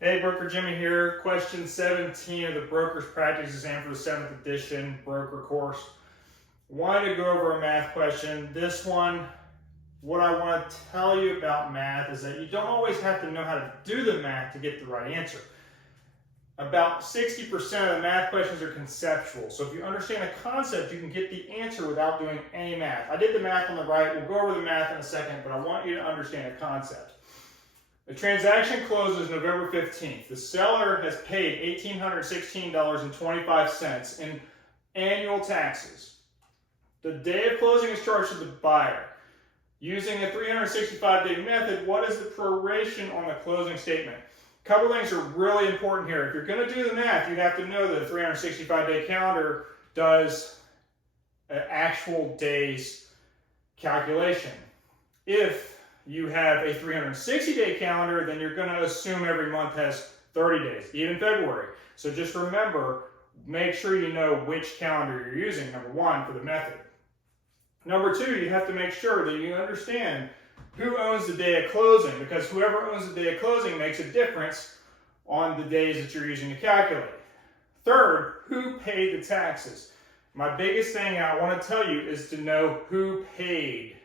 Hey, Broker Jimmy here. Question 17 of the Broker's Practice Exam for the 7th edition broker course. Wanted to go over a math question. This one, what I want to tell you about math is that you don't always have to know how to do the math to get the right answer. About 60% of the math questions are conceptual. So if you understand the concept, you can get the answer without doing any math. I did the math on the right. We'll go over the math in a second, but I want you to understand the concept. The transaction closes November 15th. The seller has paid $1,816.25 in annual taxes. The day of closing is charged to the buyer. Using a 365-day method, what is the proration on the closing statement? A couple things are really important here. If you're going to do the math, you have to know that a 365-day calendar does an actual days calculation. If you have a 360-day calendar, then you're going to assume every month has 30 days, even February. So just remember, make sure you know which calendar you're using, number one, for the method. Number two, you have to make sure that you understand who owns the day of closing, because whoever owns the day of closing makes a difference on the days that you're using to calculate. Third, who paid the taxes? My biggest thing I want to tell you is to know who paid.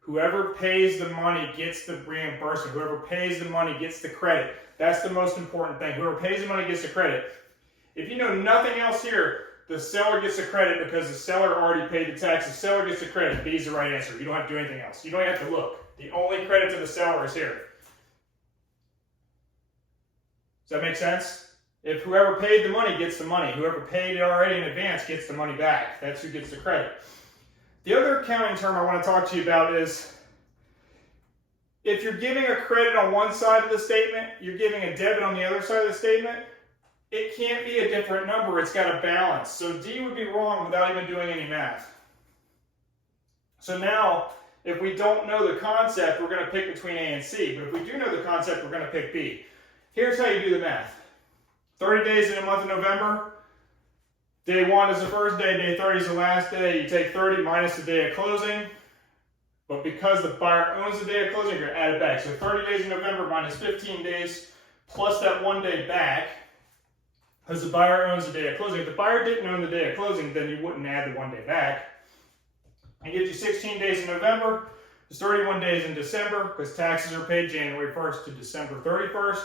Whoever pays the money gets the reimbursement. Whoever pays the money gets the credit. That's the most important thing. Whoever pays the money gets the credit. If you know nothing else here, the seller gets the credit because the seller already paid the tax. The seller gets the credit. B is the right answer. You don't have to do anything else. You don't have to look. The only credit to the seller is here. Does that make sense? If whoever paid the money gets the money, whoever paid it already in advance gets the money back. That's who gets the credit. The other accounting term I want to talk to you about is if you're giving a credit on one side of the statement, you're giving a debit on the other side of the statement, it can't be a different number. It's got to balance. So D would be wrong without even doing any math. So now, if we don't know the concept, we're going to pick between A and C. But if we do know the concept, we're going to pick B. Here's how you do the math. 30 days in the month of November. Day 1 is the first day, day 30 is the last day. You take 30 minus the day of closing. But because the buyer owns the day of closing, you're going to add it back. So 30 days in November minus 15 days plus that 1 day back, because the buyer owns the day of closing. If the buyer didn't own the day of closing, then you wouldn't add the 1 day back. And gives you 16 days in November. There's 31 days in December, because taxes are paid January 1st to December 31st.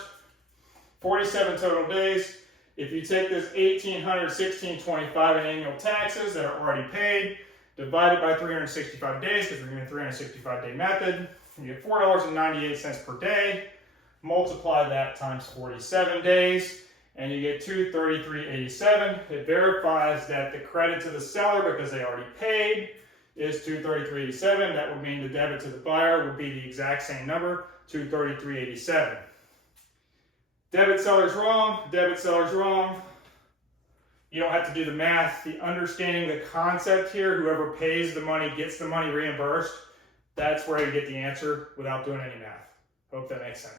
47 total days. If you take this $1,816.25 in annual taxes that are already paid, divide it by 365 days, because we're doing a 365-day method, you get $4.98 per day. Multiply that times 47 days, and you get $233.87. It verifies that the credit to the seller, because they already paid, is $233.87. That would mean the debit to the buyer would be the exact same number, $233.87. Debit seller's wrong, debit seller's wrong. You don't have to do the math. The understanding the concept here, whoever pays the money gets the money reimbursed. That's where you get the answer without doing any math. Hope that makes sense.